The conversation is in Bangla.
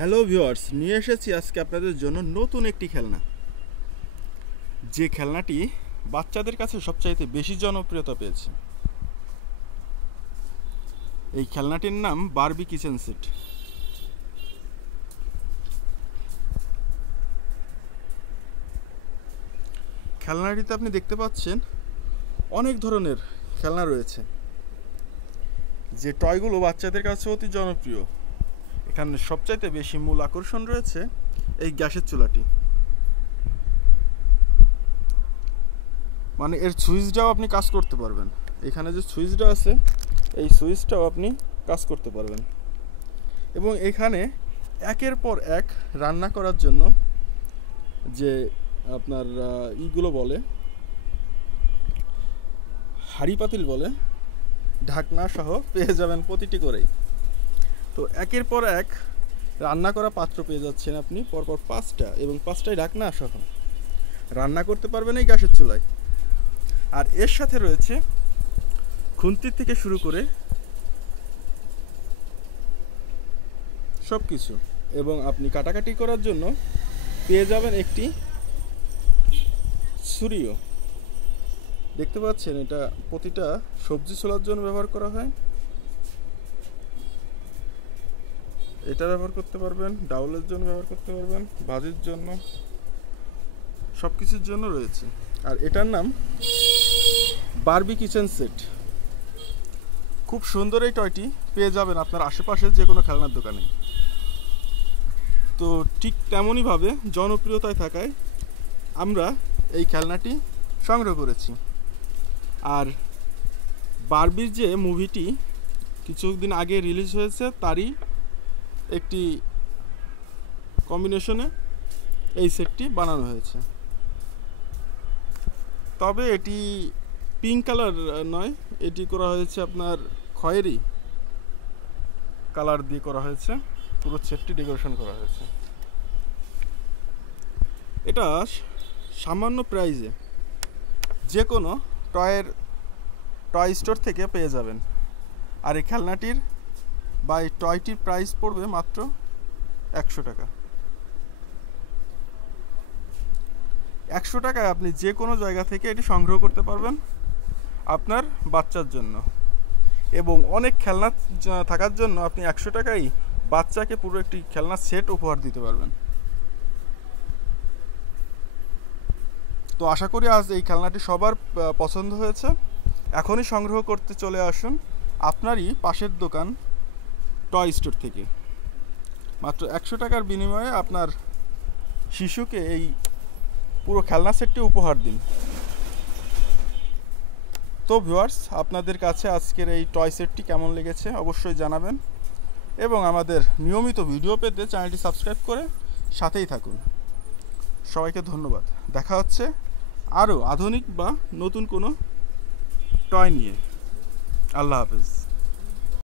হ্যালো ভিউয়ার্স, নিয়ে এসেছি আজকে আপনাদের জন্য নতুন একটি খেলনা। যে খেলনাটি বাচ্চাদের কাছে সবচাইতে বেশি জনপ্রিয়তা পেয়েছে। এই খেলনাটির নাম বারবি কিচেন সেট। খেলনাটিতে আপনি দেখতে পাচ্ছেন অনেক ধরনের খেলনা রয়েছে, যে টয়গুলো বাচ্চাদের কাছে অতি জনপ্রিয়। এখানে সবচাইতে বেশি মূল আকর্ষণ রয়েছে এই গ্যাসের চুলাটি। মানে এর সুইচটাও আপনি কাজ করতে পারবেন। এখানে যে সুইচটা আছে, এই সুইচটাও আপনি কাজ করতে পারবেন। এবং এখানে একের পর এক রান্না করার জন্য যে আপনার ইগুলো বলে, হাঁড়ি পাতিল বলে, ঢাকনা সহ পেয়ে যাবেন প্রতিটি করেই। তো একের পর এক রান্না করা পাত্র পেয়ে যাচ্ছেন আপনি, পরপর 5টা, এবং 5টাই ঢাকনা সহ রান্না করতে পারবেন এই গ্যাসের চুলায়। আর এর সাথে রয়েছে খুন্তির থেকে শুরু করে সব কিছু, এবং আপনি কাটাকাটি করার জন্য পেয়ে যাবেন একটি ছুরিও। দেখতে পাচ্ছেন, এটা প্রতিটা সবজি ছোলার জন্য ব্যবহার করা হয়। এটা ব্যবহার করতে পারবেন, ডাউলের জন্য ব্যবহার করতে পারবেন, ভাজির জন্য, সব কিছুর জন্য রয়েছে। আর এটার নাম বারবি কিচেন সেট। খুব সুন্দর এই টয়টি পেয়ে যাবেন আপনার আশেপাশে যে কোনো খেলনার দোকানে। তো ঠিক তেমনইভাবে জনপ্রিয়তায় থাকায় আমরা এই খেলনাটি সংগ্রহ করেছি। আর বারবির যে মুভিটি কিছুদিন আগে রিলিজ হয়েছে, তারই একটি কম্বিনেশনে এই সেটটি বানানো হয়েছে। তবে এটি পিঙ্ক কালার নয়, এটি করা হয়েছে আপনার খয়েরি কালার দিয়ে করা হয়েছে। পুরো সেটটি ডেকোরেশন করা হয়েছে। এটা সামান্য প্রাইজে যে কোনো টয় স্টোর থেকে পেয়ে যাবেন। আর এই খেলনাটির বা এই টয়টির প্রাইস পড়বে মাত্র 100 টাকা। 100 টাকায় আপনি যে কোনো জায়গা থেকে এটি সংগ্রহ করতে পারবেন আপনার বাচ্চার জন্য। এবং অনেক খেলনা থাকার জন্য আপনি 100 টাকায় বাচ্চাকে পুরো একটি খেলনা সেট উপহার দিতে পারবেন। তো আশা করি আজ এই খেলনাটি সবার পছন্দ হয়েছে। এখনই সংগ্রহ করতে চলে আসুন আপনারই পাশের দোকান টয় স্টোর থেকে। মাত্র 100 টাকার বিনিময়ে আপনার শিশুকে এই পুরো খেলনা সেটটি উপহার দিন। তো ভিউয়ার্স, আপনাদের কাছে আজকের এই টয় সেটটি কেমন লেগেছে অবশ্যই জানাবেন, এবং আমাদের নিয়মিত ভিডিও পেতে চ্যানেলটি সাবস্ক্রাইব করে সাথেই থাকুন। সবাইকে ধন্যবাদ। দেখা হচ্ছে আরও আধুনিক বা নতুন কোনো টয় নিয়ে। আল্লাহ হাফেজ।